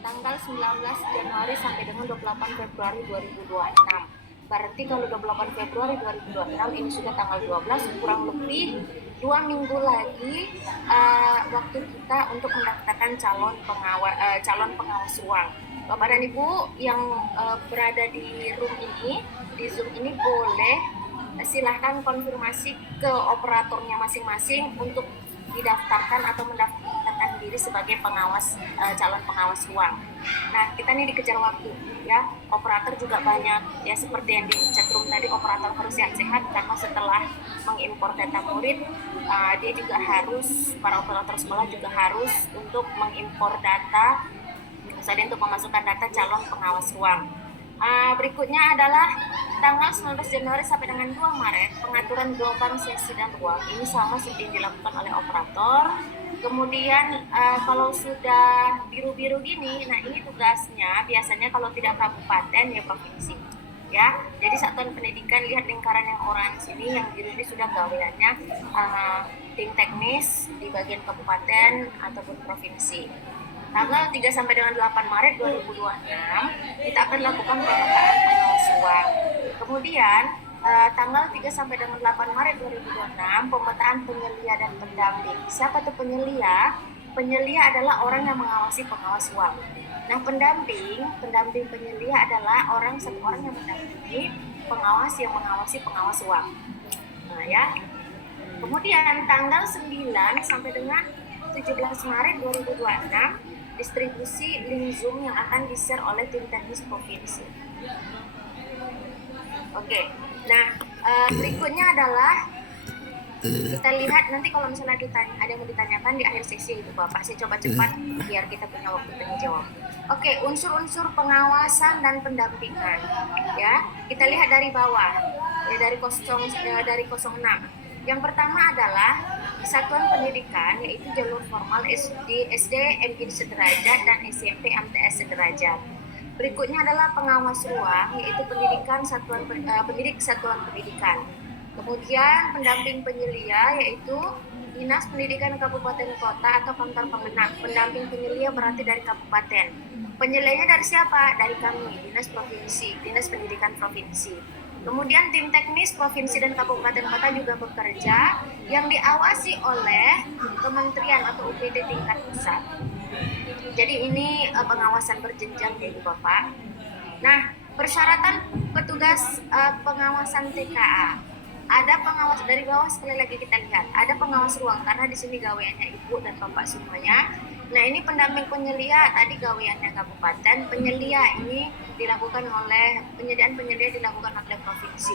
tanggal 19 Januari sampai dengan 28 Februari 2026. Berarti kalau 28 Februari 2026 ini sudah tanggal 12, kurang lebih 2 minggu lagi waktu kita untuk mendaftarkan calon pengawas ruang. Bapak dan Ibu yang berada di room ini, di Zoom ini, boleh silahkan konfirmasi ke operatornya masing-masing untuk didaftarkan atau mendaftarkan diri sebagai pengawas, calon pengawas ruang. Nah, kita nih dikejar waktu ya. Operator juga banyak ya, seperti yang di chatroom tadi, operator harus sehat-sehat karena setelah mengimpor data murid, dia juga harus, para operator sekolah juga harus untuk mengimpor data, misalnya untuk memasukkan data calon pengawas ruang. Berikutnya adalah tanggal 19 Januari sampai dengan 2 Maret, pengaturan gelombang sesi dan ruang ini sama seperti yang dilakukan oleh operator. Kemudian kalau sudah biru-biru gini, nah ini tugasnya biasanya kalau tidak kabupaten ya provinsi. Ya, jadi satuan pendidikan, lihat lingkaran yang orange ini, yang biru ini sudah gaweannya tim teknis di bagian kabupaten ataupun provinsi. Tanggal 3 sampai dengan 8 Maret 2026 kita akan lakukan pemetaan pengawas ruang. Kemudian tanggal 3 sampai dengan 8 Maret 2026 pemetaan penyelia dan pendamping. Siapa tuh penyelia? Penyelia adalah orang yang mengawasi pengawas ruang. Nah, pendamping penyelia adalah satu orang yang mendampingi pengawas yang mengawasi pengawas ruang. Nah, ya. Kemudian tanggal 9 sampai dengan 17 Maret 2026 distribusi link Zoom yang akan di-share oleh tim teknis provinsi. Oke, nah berikutnya adalah kita lihat nanti kalau misalnya ada yang mau ditanyakan di akhir sesi itu Bapak, saya coba cepat biar kita punya waktu tanya jawab. Oke, unsur-unsur pengawasan dan pendampingan ya, kita lihat dari bawah ya, dari 06. Yang pertama adalah satuan pendidikan, yaitu jalur formal SD, MIN sederajat, dan SMP MTS sederajat. Berikutnya adalah pengawas ruang, yaitu pendidik satuan pendidikan. Kemudian pendamping penyelia, yaitu Dinas Pendidikan Kabupaten Kota atau kantor pemenang. Pendamping penyelia berarti dari kabupaten. Penyelianya dari siapa? Dari kami, Dinas Pendidikan Provinsi. Kemudian tim teknis provinsi dan kabupaten kota juga bekerja yang diawasi oleh kementerian atau UPT tingkat pusat. Jadi ini pengawasan berjenjang ya Ibu Bapak. Nah, persyaratan petugas pengawasan TKA. Ada pengawas dari bawah, sekali lagi kita lihat. Ada pengawas ruang karena di sini gaweannya Ibu dan Bapak semuanya. Nah, ini pendamping penyelia, tadi gaweannya kabupaten. Penyeliaan penyelia dilakukan oleh provinsi.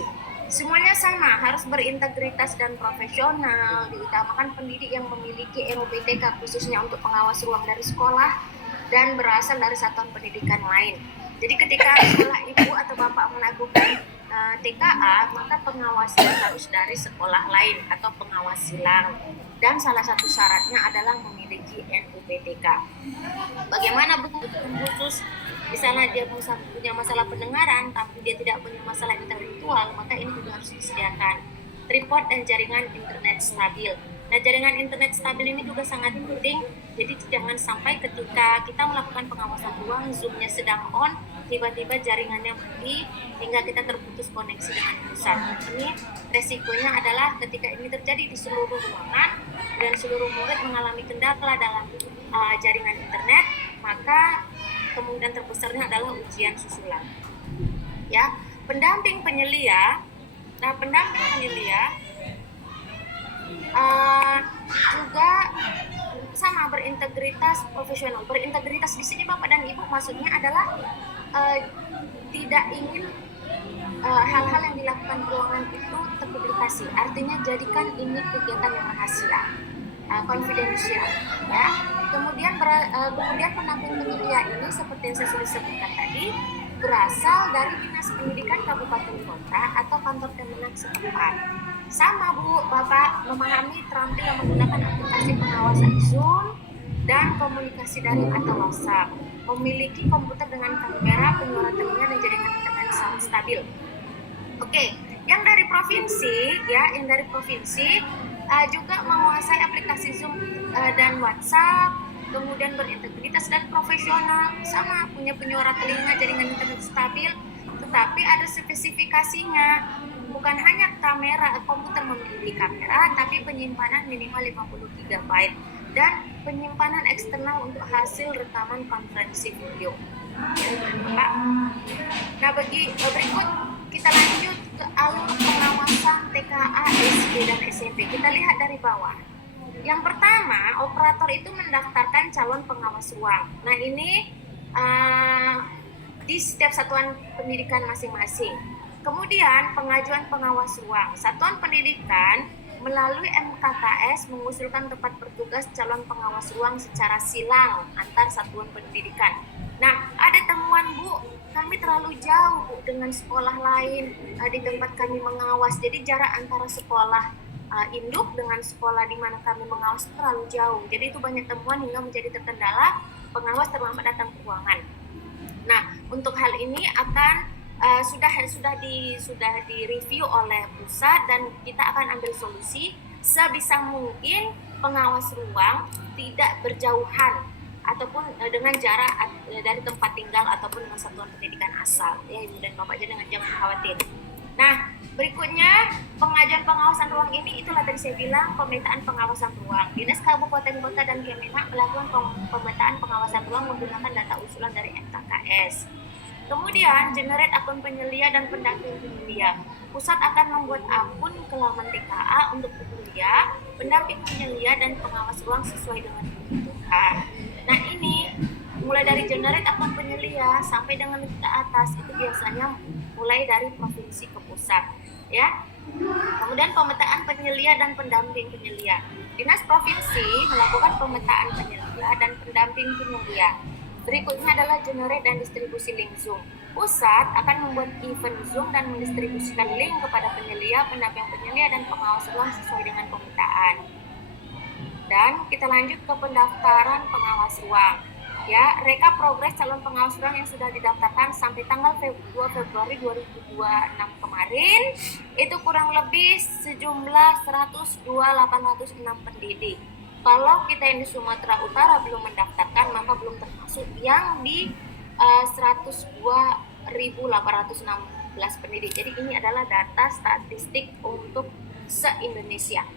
Semuanya sama, harus berintegritas dan profesional. Diutamakan pendidik yang memiliki NUPTK khususnya untuk pengawas ruang dari sekolah dan berasal dari satuan pendidikan lain. Jadi ketika sekolah Ibu atau Bapak melakukan TKA, maka pengawasnya harus dari sekolah lain atau pengawas silang. Dan salah satu syaratnya adalah memiliki NUPTK. Bagaimana khusus misalnya dia punya masalah pendengaran tapi dia tidak punya masalah intelektual, maka ini juga harus disediakan tripod dan jaringan internet stabil. Nah, jaringan internet stabil ini juga sangat penting. Jadi jangan sampai ketika kita melakukan pengawasan ruang, Zoom-nya sedang on, tiba-tiba jaringannya mati hingga kita terputus koneksi dengan pusat. Ini resikonya adalah ketika ini terjadi di seluruh ruangan dan seluruh murid mengalami kendala dalam jaringan internet, maka kemungkinan terbesarnya adalah ujian susulan. Ya, pendamping penyelia. Nah, pendamping penyelia juga sama berintegritas profesional. Berintegritas di sini Bapak dan Ibu maksudnya adalah tidak ingin hal-hal yang dilakukan ruangan itu terpublikasi. Artinya jadikan ini kegiatan yang rahasia, confidential, ya. Kemudian pendamping penyelia ini seperti yang saya sudah sebutkan tadi berasal dari Dinas Pendidikan Kabupaten Kota atau kantor Kemenang setempat. Sama Bu, Bapak memahami terampil yang menggunakan aplikasi pengawasan Zoom dan komunikasi daring atau WhatsApp. Memiliki komputer dengan kamera, penyuara telinga, dan jaringan internet sound stabil. Oke, yang dari provinsi juga menguasai aplikasi Zoom dan WhatsApp, kemudian berintegritas dan profesional, sama punya penyuara telinga, jaringan internet stabil, tetapi ada spesifikasinya. Bukan hanya kamera, komputer memiliki kamera, tapi penyimpanan minimal 50 GB dan penyimpanan eksternal untuk hasil rekaman konferensi video. Nah, berikut kita lanjut ke alur pengawasan TKA, SD, dan SMP. Kita lihat dari bawah. Yang pertama, operator itu mendaftarkan calon pengawas ruang. Nah, ini di setiap satuan pendidikan masing-masing. Kemudian, pengajuan pengawas ruang. Satuan pendidikan melalui MKKS mengusulkan tempat bertugas calon pengawas ruang secara silang antar satuan pendidikan. Nah, ada temuan, Bu, kami terlalu jauh, Bu, dengan sekolah lain di tempat kami mengawas. Jadi jarak antara sekolah induk dengan sekolah di mana kami mengawas terlalu jauh. Jadi itu banyak temuan hingga menjadi terkendala pengawas terlambat datang ke ruangan. Nah, untuk hal ini akan sudah di review oleh pusat dan kita akan ambil solusi sebisa mungkin pengawas ruang tidak berjauhan ataupun dengan jarak dari tempat tinggal ataupun dengan satuan pendidikan asal. Ya, Ibu dan Bapak, jangan khawatir. Nah, berikutnya pengajuan pengawasan ruang ini itulah tadi saya bilang pemetaan pengawasan ruang. Dinas Kabupaten Kota dan Kemenak melakukan pemetaan pengawasan ruang menggunakan data usulan dari MKKS. Kemudian generate akun penyelia dan pendamping penyelia. Pusat akan membuat akun ke laman TKA untuk penyelia, pendamping penyelia, dan pengawas ruang sesuai dengan kebutuhan. Nah, ini mulai dari generate akun penyelia sampai dengan ke atas itu biasanya mulai dari provinsi ke pusat, ya. Kemudian pemetaan penyelia dan pendamping penyelia. Dinas provinsi melakukan pemetaan penyelia dan pendamping penyelia. Berikutnya adalah generate dan distribusi link Zoom. Pusat akan membuat event Zoom dan mendistribusikan link kepada penyelia, pendamping penyelia, dan pengawas ruang sesuai dengan pemetaan. Dan kita lanjut ke pendaftaran pengawas ruang. Ya, reka progres calon pengawas ruang yang sudah didaftarkan sampai tanggal 2 Februari 2026 kemarin itu kurang lebih sejumlah 102.806 pendidik. Kalau kita yang di Sumatera Utara belum mendaftarkan, maka belum termasuk yang di 102.816 pendidik. Jadi ini adalah data statistik untuk se-Indonesia.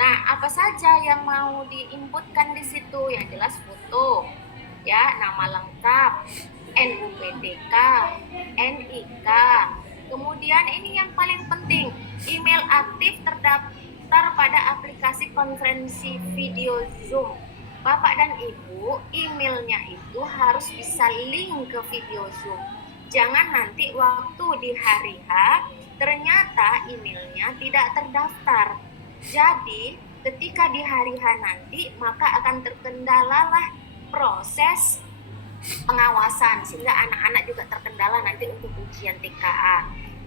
Nah, apa saja yang mau diinputkan di situ? Yang jelas foto, ya, nama lengkap, NUPTK, NIK. Kemudian ini yang paling penting, email aktif terdaftar pada aplikasi konferensi video Zoom. Bapak dan Ibu, emailnya itu harus bisa link ke video Zoom. Jangan nanti waktu di hari H ternyata emailnya tidak terdaftar. Jadi ketika di hari H nanti maka akan terkendalalah proses pengawasan sehingga anak-anak juga terkendala nanti untuk ujian TKA.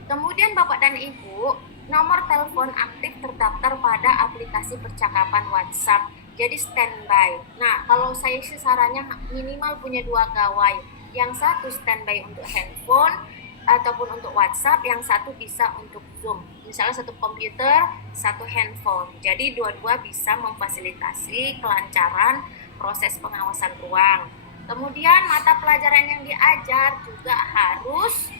Kemudian Bapak dan Ibu, nomor telepon aktif terdaftar pada aplikasi percakapan WhatsApp. Jadi standby. Nah, kalau saya sih sarannya minimal punya 2 gawai. Yang satu standby untuk handphone ataupun untuk WhatsApp, yang satu bisa untuk Zoom. Misalnya satu komputer, satu handphone. Jadi dua-dua bisa memfasilitasi kelancaran proses pengawasan ruang. Kemudian mata pelajaran yang diajar juga harus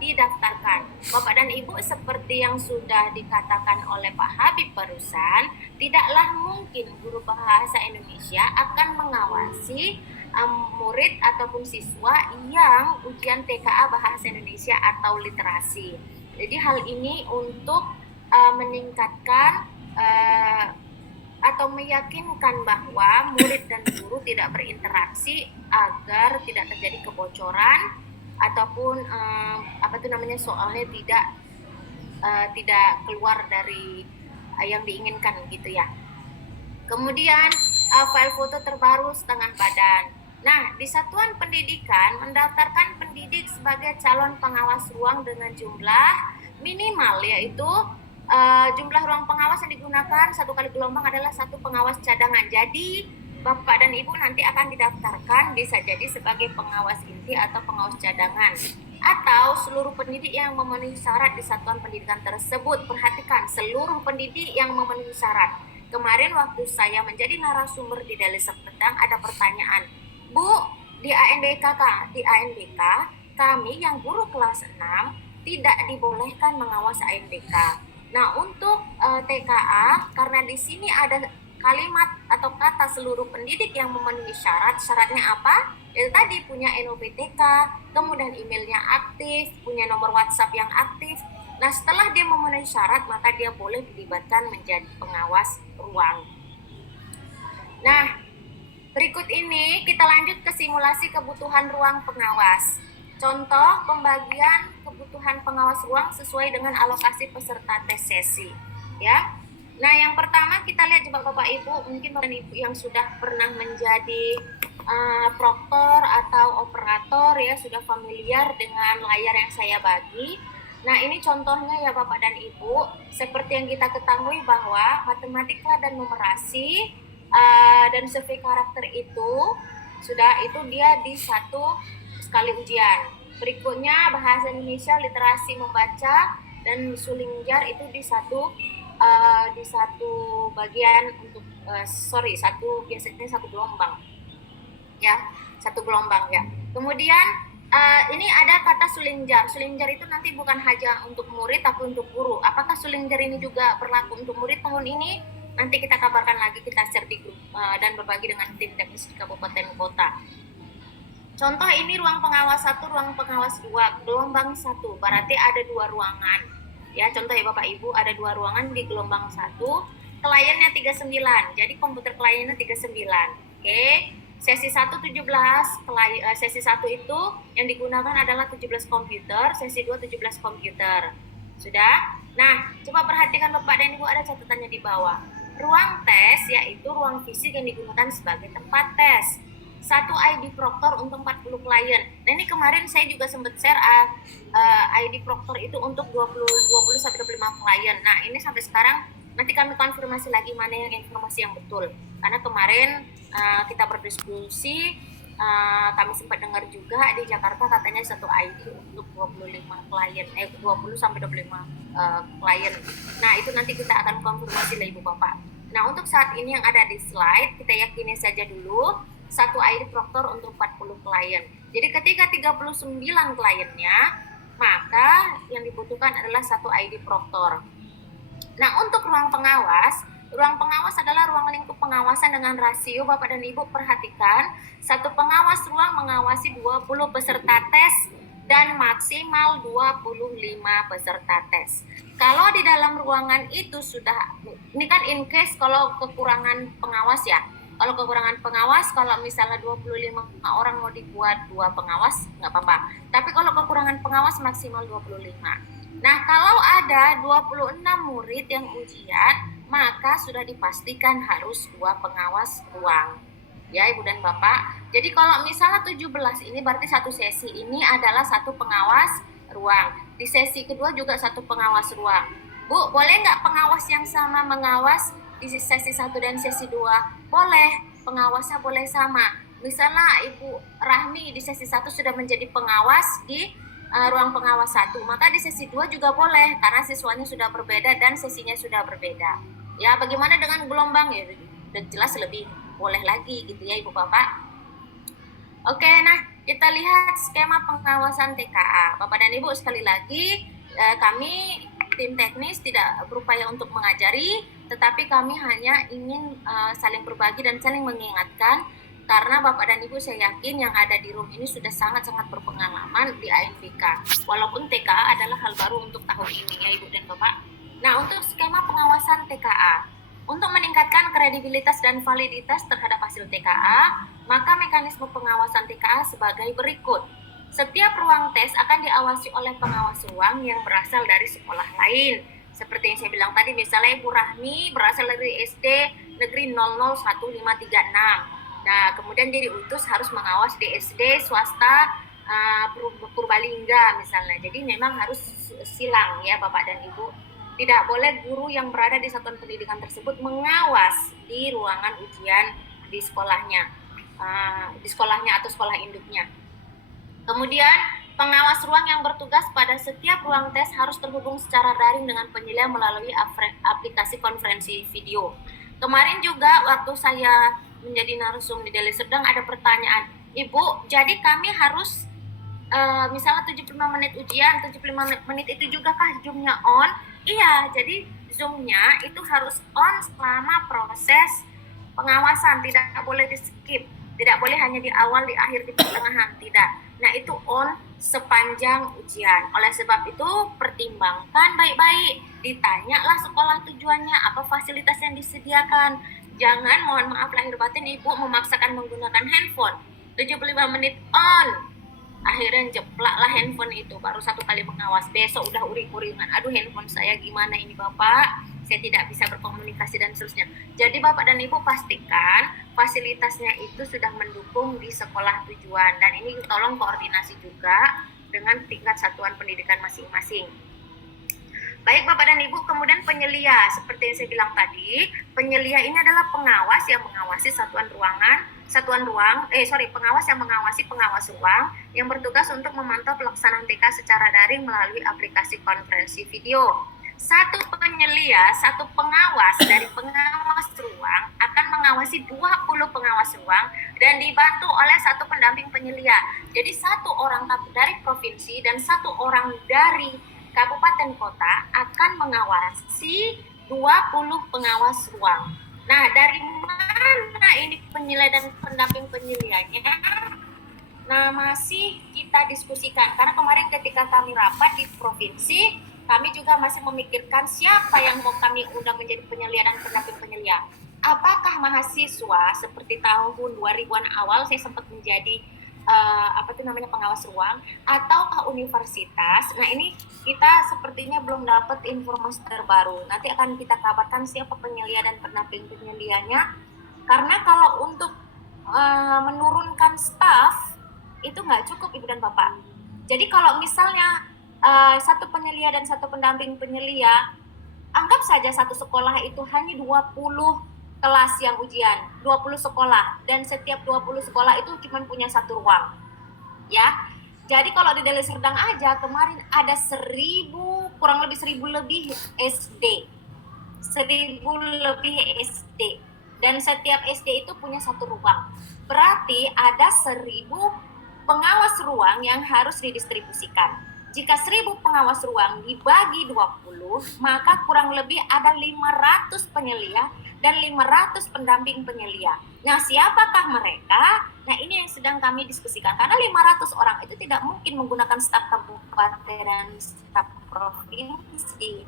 didaftarkan. Bapak dan Ibu, seperti yang sudah dikatakan oleh Pak Habib barusan, tidaklah mungkin guru bahasa Indonesia akan mengawasi murid ataupun siswa yang ujian TKA bahasa Indonesia atau literasi. Jadi hal ini untuk meningkatkan atau meyakinkan bahwa murid dan guru tidak berinteraksi agar tidak terjadi kebocoran ataupun soalnya tidak keluar dari yang diinginkan gitu ya. Kemudian file foto terbaru setengah badan. Nah, di satuan pendidikan mendaftarkan pendidik sebagai calon pengawas ruang dengan jumlah minimal, yaitu jumlah ruang pengawas yang digunakan satu kali gelombang adalah 1 pengawas cadangan. Jadi Bapak dan Ibu nanti akan didaftarkan bisa jadi sebagai pengawas inti atau pengawas cadangan, atau seluruh pendidik yang memenuhi syarat di satuan pendidikan tersebut. Perhatikan, seluruh pendidik yang memenuhi syarat. kemarin waktu saya menjadi narasumber di Deli Serdang ada pertanyaan, Bu, di ANBK kami yang guru kelas 6 tidak dibolehkan mengawas ANBK. Nah, untuk TKA, karena di sini ada kalimat atau kata seluruh pendidik yang memenuhi syarat. Syaratnya apa? Itu tadi punya NOPTK, kemudian emailnya aktif, punya nomor WhatsApp yang aktif. Nah, setelah dia memenuhi syarat, maka dia boleh dilibatkan menjadi pengawas ruang. Nah, berikut ini kita lanjut ke simulasi kebutuhan ruang pengawas. Contoh pembagian kebutuhan pengawas ruang sesuai dengan alokasi peserta tes sesi, ya. Nah, yang pertama kita lihat coba Bapak Ibu, mungkin Bapak Ibu yang sudah pernah menjadi proktor atau operator ya, sudah familiar dengan layar yang saya bagi. Nah, ini contohnya ya Bapak dan Ibu, seperti yang kita ketahui bahwa matematika dan numerasi dan survei karakter itu dia di satu sekali ujian. Berikutnya bahasa Indonesia, literasi membaca dan sulingjar itu di satu bagian untuk biasanya satu gelombang ya, satu gelombang ya. Kemudian ini ada kata sulingjar. Sulingjar itu nanti bukan hanya untuk murid tapi untuk guru. Apakah sulingjar ini juga berlaku untuk murid tahun ini? Nanti kita kabarkan lagi, kita share di grup dan berbagi dengan tim teknis di kabupaten kota. Contoh ini ruang pengawas 1, ruang pengawas 2, gelombang 1. Berarti ada 2 ruangan. Ya, contoh ya Bapak Ibu, ada 2 ruangan di gelombang 1. Kliennya 39. Jadi komputer kliennya 39. Oke. Sesi 1 17, sesi 1 itu yang digunakan adalah 17 komputer, sesi 2 17 komputer. Sudah? Nah, coba perhatikan Bapak dan Ibu, ada catatannya di bawah. Ruang tes yaitu ruang fisik yang digunakan sebagai tempat tes. 1 ID proktor untuk 40 klien. Nah, ini kemarin saya juga sempat share ID proktor itu untuk 20 sampai 25 klien. Nah, ini sampai sekarang nanti kami konfirmasi lagi mana yang informasi yang betul. Karena kemarin kita berdiskusi, kami sempat dengar juga di Jakarta katanya 1 ID untuk 25 klien, 20 sampai 25 klien. Nah, itu nanti kita akan konfirmasi lah Ibu Bapak. Nah, untuk saat ini yang ada di slide, kita yakini saja dulu 1 ID proktor untuk 40 klien. Jadi ketika 39 kliennya, maka yang dibutuhkan adalah 1 ID proktor. Nah, untuk ruang pengawas adalah ruang lingkup pengawasan dengan rasio, Bapak dan Ibu perhatikan, 1 pengawas ruang mengawasi 20 peserta tes dan maksimal 25 peserta tes. Kalau di dalam ruangan itu sudah, ini kan in case kalau kekurangan pengawas ya. Kalau kekurangan pengawas, kalau misalnya 25 orang mau dibuat 2 pengawas, nggak apa-apa. Tapi kalau kekurangan pengawas maksimal 25. Nah, kalau ada 26 murid yang ujian, maka sudah dipastikan harus 2 pengawas ruang. Ya, Ibu dan Bapak. Jadi kalau misalnya 17 ini berarti 1 sesi ini adalah 1 pengawas ruang. Di sesi kedua juga 1 pengawas ruang. Bu, boleh nggak pengawas yang sama mengawas di sesi 1 dan sesi 2? Boleh, pengawasnya boleh sama. Misalnya Ibu Rahmi di sesi 1 sudah menjadi pengawas di ruang pengawas 1, maka di sesi 2 juga boleh karena siswanya sudah berbeda dan sesinya sudah berbeda. Ya, bagaimana dengan gelombang? Ya, udah jelas lebih boleh lagi gitu ya Ibu Bapak. Oke, nah kita lihat skema pengawasan TKA. Bapak dan Ibu, sekali lagi kami tim teknis tidak berupaya untuk mengajari, tetapi kami hanya ingin saling berbagi dan saling mengingatkan, karena Bapak dan Ibu saya yakin yang ada di room ini sudah sangat-sangat berpengalaman di ANBK. Walaupun TKA adalah hal baru untuk tahun ini ya Ibu dan Bapak. Nah, untuk skema pengawasan TKA, untuk meningkatkan kredibilitas dan validitas terhadap hasil TKA, maka mekanisme pengawasan TKA sebagai berikut. Setiap ruang tes akan diawasi oleh pengawas ruang yang berasal dari sekolah lain. Seperti yang saya bilang tadi, misalnya Ibu Rahmi berasal dari SD Negeri 001536. Nah, kemudian dia diutus harus mengawas di SD swasta Purbalingga misalnya. Jadi memang harus silang ya Bapak dan Ibu. Tidak boleh guru yang berada di satuan pendidikan tersebut mengawas di ruangan ujian di sekolahnya atau sekolah induknya. Kemudian pengawas ruang yang bertugas pada setiap ruang tes harus terhubung secara daring dengan penyelia melalui aplikasi konferensi video. Kemarin juga waktu saya menjadi narsum di Deli Serdang ada pertanyaan, Ibu, jadi kami harus misalnya 75 menit ujian, 75 menit itu juga kah Zoom-nya on? Iya, jadi Zoom-nya itu harus on selama proses pengawasan, tidak boleh di skip, tidak boleh hanya di awal, di akhir, di pertengahan, tidak. Nah, itu on sepanjang ujian. Oleh sebab itu, pertimbangkan baik-baik. Ditanyalah sekolah tujuannya, apa fasilitas yang disediakan. Jangan, mohon maaf lahir batin, Ibu memaksakan menggunakan handphone. 75 menit on, akhirnya jeplaklah handphone itu, baru satu kali mengawas, besok udah uring-uringan, aduh handphone saya gimana ini Bapak, saya tidak bisa berkomunikasi dan seterusnya. Jadi Bapak dan Ibu pastikan fasilitasnya itu sudah mendukung di sekolah tujuan, dan ini tolong koordinasi juga dengan tingkat satuan pendidikan masing-masing. Baik Bapak dan Ibu, kemudian penyelia, seperti yang saya bilang tadi, penyelia ini adalah pengawas yang mengawasi pengawas yang mengawasi pengawas ruang yang bertugas untuk memantau pelaksanaan TK secara daring melalui aplikasi konferensi video. Satu penyelia, satu pengawas dari pengawas ruang akan mengawasi 20 pengawas ruang dan dibantu oleh satu pendamping penyelia. Jadi satu orang dari provinsi dan satu orang dari kabupaten kota akan mengawasi 20 pengawas ruang. Nah, dari mana ini penyelia dan pendamping penyelianya? Nah, masih kita diskusikan. Karena kemarin ketika kami rapat di provinsi, kami juga masih memikirkan siapa yang mau kami undang menjadi penyelia dan pendamping penyelia. Apakah mahasiswa seperti tahun 2000-an awal saya sempat menjadi pengawas ruang, ataukah universitas? Nah, ini kita sepertinya belum dapat informasi terbaru. Nanti akan kita kabarkan siapa penyelia dan pendamping penyelianya. Karena kalau untuk menurunkan staf itu nggak cukup Ibu dan Bapak. Jadi kalau misalnya satu penyelia dan satu pendamping penyelia, anggap saja satu sekolah itu hanya 20 kelas yang ujian, 20 sekolah, dan setiap 20 sekolah itu cuma punya satu ruang, ya. Jadi kalau di Deli Serdang aja kemarin ada kurang lebih 1000 lebih SD, 1000 lebih SD, dan setiap SD itu punya satu ruang. Berarti ada 1000 pengawas ruang yang harus didistribusikan. Jika 1000 pengawas ruang dibagi 20, maka kurang lebih ada 500 penyelia dan 500 pendamping penyelia. Nah, siapakah mereka? Nah, ini yang sedang kami diskusikan. Karena 500 orang itu tidak mungkin menggunakan staf kabupaten dan staf provinsi.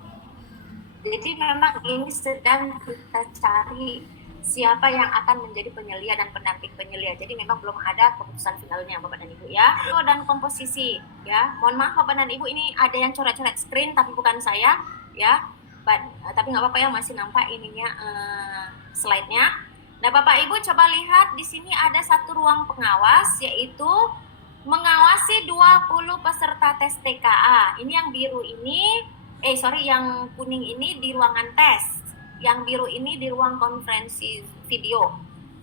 Jadi memang ini sedang kita cari siapa yang akan menjadi penyelia dan pendamping penyelia. Jadi memang belum ada keputusan finalnya Bapak dan Ibu ya. Dan komposisi ya. Mohon maaf Bapak dan Ibu, ini ada yang coret-coret screen tapi bukan saya ya. Tapi nggak apa-apa ya, masih nampak ininya slide-nya. Nah Bapak Ibu coba lihat di sini ada satu ruang pengawas, yaitu mengawasi 20 peserta tes TKA. Ini yang biru ini, yang kuning ini di ruangan tes. Yang biru ini di ruang konferensi video.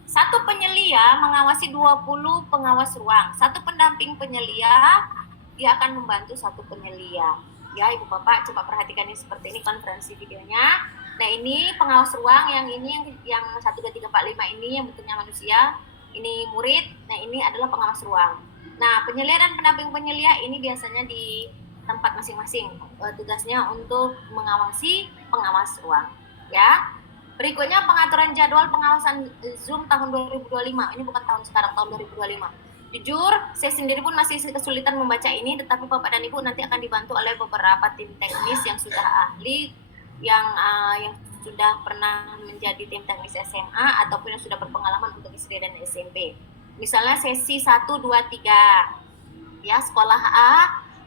Satu penyelia mengawasi 20 pengawas ruang. Satu pendamping penyelia, dia akan membantu satu penyelia. Ya Ibu Bapak, coba perhatikan ini seperti ini konferensi videonya. Nah ini pengawas ruang, yang ini yang 1, 2, 3, 4, 5 ini yang bentuknya manusia. Ini murid, nah ini adalah pengawas ruang. Nah penyelia dan pendamping penyelia ini biasanya di tempat masing-masing. Tugasnya untuk mengawasi pengawas ruang. Ya, berikutnya pengaturan jadwal pengawasan Zoom tahun 2025. Ini bukan tahun sekarang, tahun 2025. Jujur, saya sendiri pun masih kesulitan membaca ini, tetapi Bapak dan Ibu nanti akan dibantu oleh beberapa tim teknis yang sudah ahli, yang sudah pernah menjadi tim teknis SMA ataupun yang sudah berpengalaman untuk SD dan SMP. Misalnya sesi 1, 2, 3. Ya, sekolah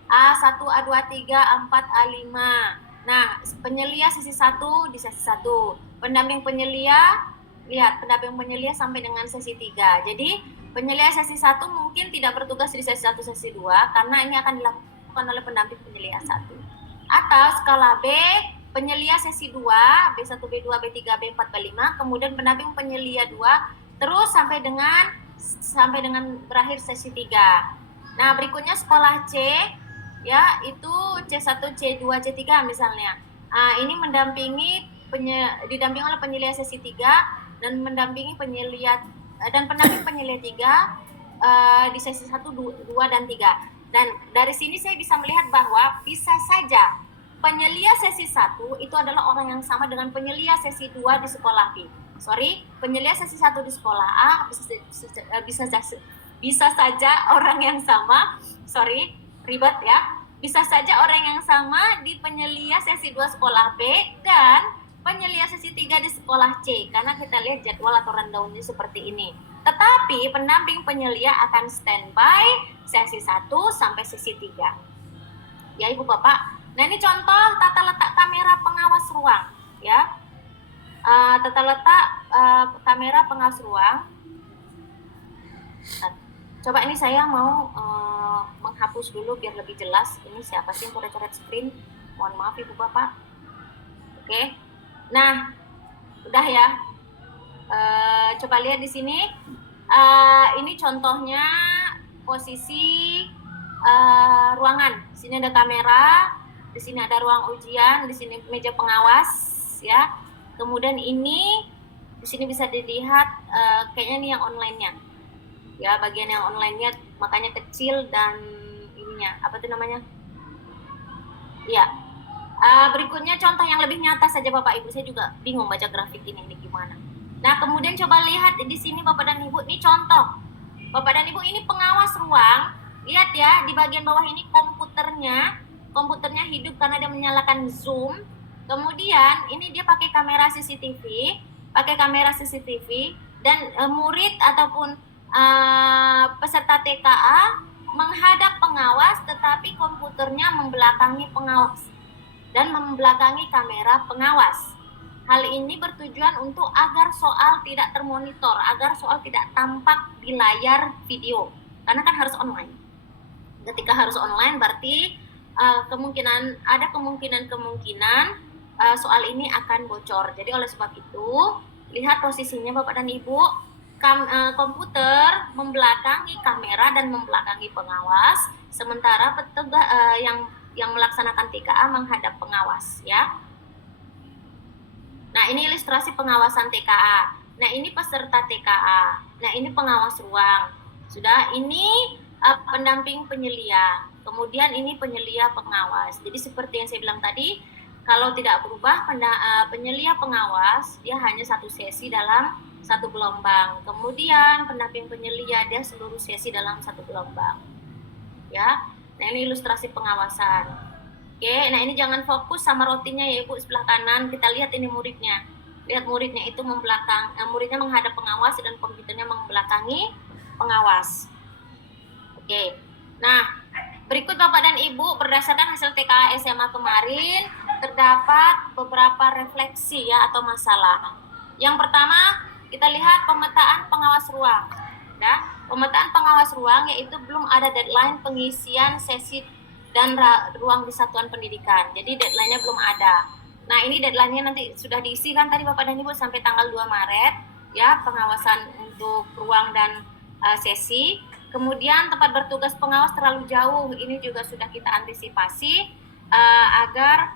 A1, A2, A3, A4, A5. Nah, penyelia sesi 1 di sesi 1. Pendamping penyelia, lihat, pendamping penyelia sampai dengan sesi 3. Jadi, penyelia sesi 1 mungkin tidak bertugas di sesi 1, sesi 2, karena ini akan dilakukan oleh pendamping penyelia 1. Atau skala B, penyelia sesi 2, B1, B2, B3, B4, B5, kemudian pendamping penyelia 2, terus sampai dengan berakhir sesi 3. Nah, berikutnya sekolah C, ya itu C1, C2, C3 misalnya. Ini mendampingi didampingi oleh penyelia sesi 3 dan mendampingi penyelia dan pendamping penyelia 3 di sesi 1, 2 dan 3. Dan dari sini saya bisa melihat bahwa bisa saja penyelia sesi 1 itu adalah orang yang sama dengan penyelia sesi 2 di sekolah B. Penyelia sesi 1 di sekolah A bisa saja orang yang sama, ribet ya. Bisa saja orang yang sama di penyelia sesi 2 sekolah B dan penyelia sesi 3 di sekolah C, karena kita lihat jadwal atau rundown-nya seperti ini. Tetapi pendamping penyelia akan standby sesi 1 sampai sesi 3. Ya Ibu Bapak. Nah ini contoh tata letak kamera pengawas ruang ya. Tata letak kamera pengawas ruang. Coba ini saya mau menghapus dulu biar lebih jelas. Ini siapa sih yang coret-coret screen? Mohon maaf Ibu Bapak. Oke. Nah, udah ya. Coba lihat di sini. Ini contohnya posisi ruangan. Di sini ada kamera, di sini ada ruang ujian, di sini meja pengawas, ya. Kemudian ini di sini bisa dilihat kayaknya ini yang online-nya. Ya, bagian yang online-nya makanya kecil dan ininya apa tuh namanya? Ya. Berikutnya contoh yang lebih nyata saja Bapak Ibu, saya juga bingung baca grafik ini gimana. Nah, kemudian coba lihat di sini Bapak dan Ibu, ini contoh. Bapak dan Ibu, ini pengawas ruang. Lihat ya, di bagian bawah ini komputernya hidup karena dia menyalakan Zoom. Kemudian ini dia pakai kamera CCTV, dan murid ataupun peserta TKA menghadap pengawas, tetapi komputernya membelakangi pengawas dan membelakangi kamera pengawas. Hal ini bertujuan untuk agar soal tidak termonitor, agar soal tidak tampak di layar video, karena kan harus online. Ketika harus online berarti ada kemungkinan soal ini akan bocor. Jadi oleh sebab itu, lihat posisinya Bapak dan Ibu, komputer membelakangi kamera dan membelakangi pengawas, sementara petugas yang melaksanakan TKA menghadap pengawas, ya. Nah, ini ilustrasi pengawasan TKA. Nah, ini peserta TKA. Nah, ini pengawas ruang. Sudah, ini pendamping penyelia. Kemudian ini penyelia pengawas. Jadi seperti yang saya bilang tadi, kalau tidak berubah penyelia pengawas, dia hanya satu sesi dalam satu gelombang. Kemudian pendamping penyelia, dia seluruh sesi dalam satu gelombang. Ya. Nah, ini ilustrasi pengawasan. Oke, nah ini jangan fokus sama rotinya ya Ibu, sebelah kanan. Kita lihat ini muridnya. Lihat muridnya itu muridnya menghadap pengawas dan komputernya membelakangi pengawas. Oke. Nah, berikut Bapak dan Ibu, berdasarkan hasil TKA SMA kemarin, terdapat beberapa refleksi ya atau masalah. Yang pertama, kita lihat pemetaan pengawas ruang. Ya. Pemetaan pengawas ruang yaitu belum ada deadline pengisian sesi dan ruang di satuan pendidikan. Jadi deadline-nya belum ada. Nah, ini deadline-nya nanti sudah diisi kan tadi Bapak dan Ibu sampai tanggal 2 Maret ya, pengawasan untuk ruang dan sesi. Kemudian tempat bertugas pengawas terlalu jauh. Ini juga sudah kita antisipasi agar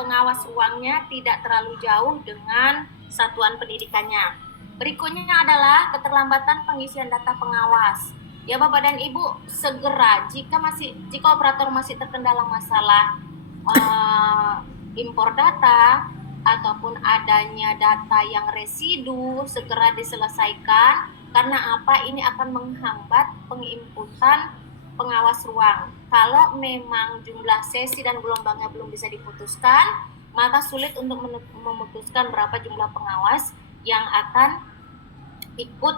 pengawas ruangnya tidak terlalu jauh dengan satuan pendidikannya. Berikutnya adalah keterlambatan pengisian data pengawas. Ya Bapak dan Ibu, segera jika operator masih terkendala masalah impor data ataupun adanya data yang residu, segera diselesaikan, karena apa? Ini akan menghambat penginputan pengawas ruang. Kalau memang jumlah sesi dan gelombangnya belum bisa diputuskan, maka sulit untuk memutuskan berapa jumlah pengawas yang akan ikut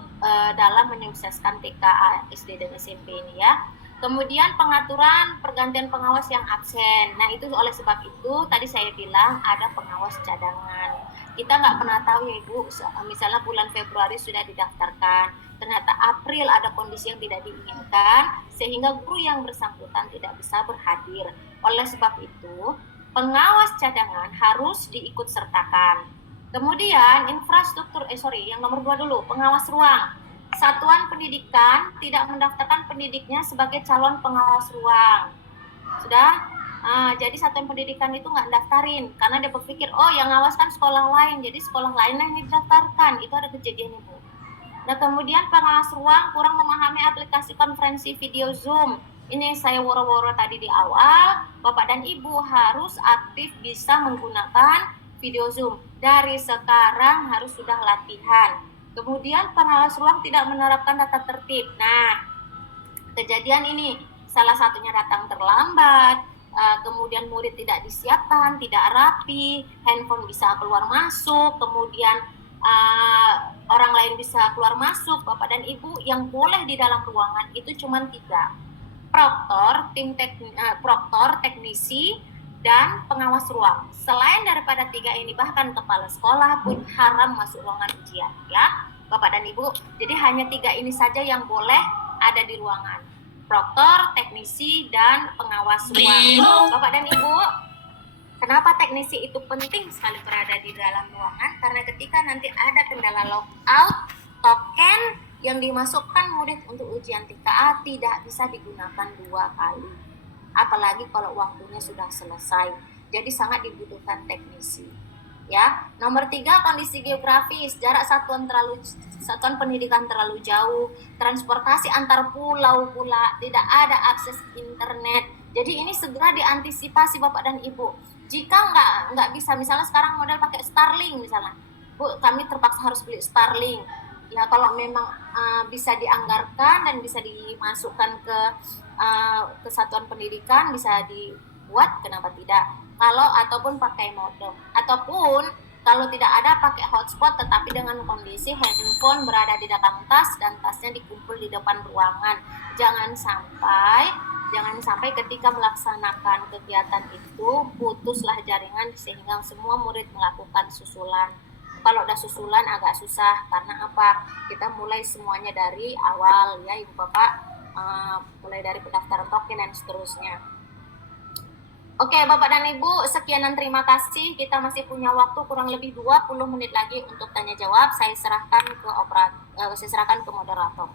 dalam menyukseskan TKA SD dan SMP ini ya. Kemudian pengaturan pergantian pengawas yang absen. Nah, itu oleh sebab itu tadi saya bilang ada pengawas cadangan. Kita nggak pernah tahu ya Ibu, misalnya bulan Februari sudah didaftarkan, ternyata April ada kondisi yang tidak diinginkan, sehingga guru yang bersangkutan tidak bisa berhadir. Oleh sebab itu, pengawas cadangan harus diikut sertakan. Kemudian infrastruktur, yang nomor 2 dulu, pengawas ruang. Satuan pendidikan tidak mendaftarkan pendidiknya sebagai calon pengawas ruang. Sudah? Jadi satuan pendidikan itu nggak daftarin karena dia berpikir, oh yang ngawas kan sekolah lain, jadi sekolah lain yang didaftarkan. Itu ada kejadian itu. Nah, kemudian pengawas ruang kurang memahami aplikasi konferensi video Zoom. Ini saya woro-woro tadi di awal, Bapak dan Ibu harus aktif bisa menggunakan video Zoom. Dari sekarang harus sudah latihan. Kemudian pengawas ruang tidak menerapkan tata tertib. Nah, kejadian ini salah satunya datang terlambat, kemudian murid tidak disiapkan, tidak rapi, handphone bisa keluar masuk, kemudian orang lain bisa keluar masuk. Bapak dan Ibu, yang boleh di dalam ruangan itu cuma 3. Proktor, teknisi, dan pengawas ruang. Selain daripada 3 ini, bahkan kepala sekolah pun haram masuk ruangan ujian, ya Bapak dan Ibu. Jadi hanya 3 ini saja yang boleh ada di ruangan: proktor, teknisi, dan pengawas ruang. Bapak dan Ibu, kenapa teknisi itu penting sekali berada di dalam ruangan? Karena ketika nanti ada kendala logout, token yang dimasukkan murid untuk ujian TKA tidak bisa digunakan 2 kali. Apalagi kalau waktunya sudah selesai. Jadi sangat dibutuhkan teknisi. Ya, nomor 3, kondisi geografis, jarak satuan pendidikan terlalu jauh, transportasi antar pulau pula, tidak ada akses internet. Jadi ini segera diantisipasi Bapak dan Ibu. Jika nggak bisa, misalnya sekarang model pakai Starlink misalnya, Bu, kami terpaksa harus beli Starlink. Ya kalau memang bisa dianggarkan dan bisa dimasukkan ke satuan pendidikan, bisa dibuat, kenapa tidak? Kalau ataupun pakai modem, ataupun kalau tidak ada pakai hotspot, tetapi dengan kondisi handphone berada di dalam tas dan tasnya dikumpul di depan ruangan. Jangan sampai ketika melaksanakan kegiatan itu putuslah jaringan sehingga semua murid melakukan susulan. Kalau udah susulan agak susah, karena apa? Kita mulai semuanya dari awal, ya Ibu Bapak, mulai dari pendaftaran token dan seterusnya. Oke Bapak dan Ibu, sekian dan terima kasih. Kita masih punya waktu kurang lebih 20 menit lagi untuk tanya jawab. Saya serahkan ke moderator.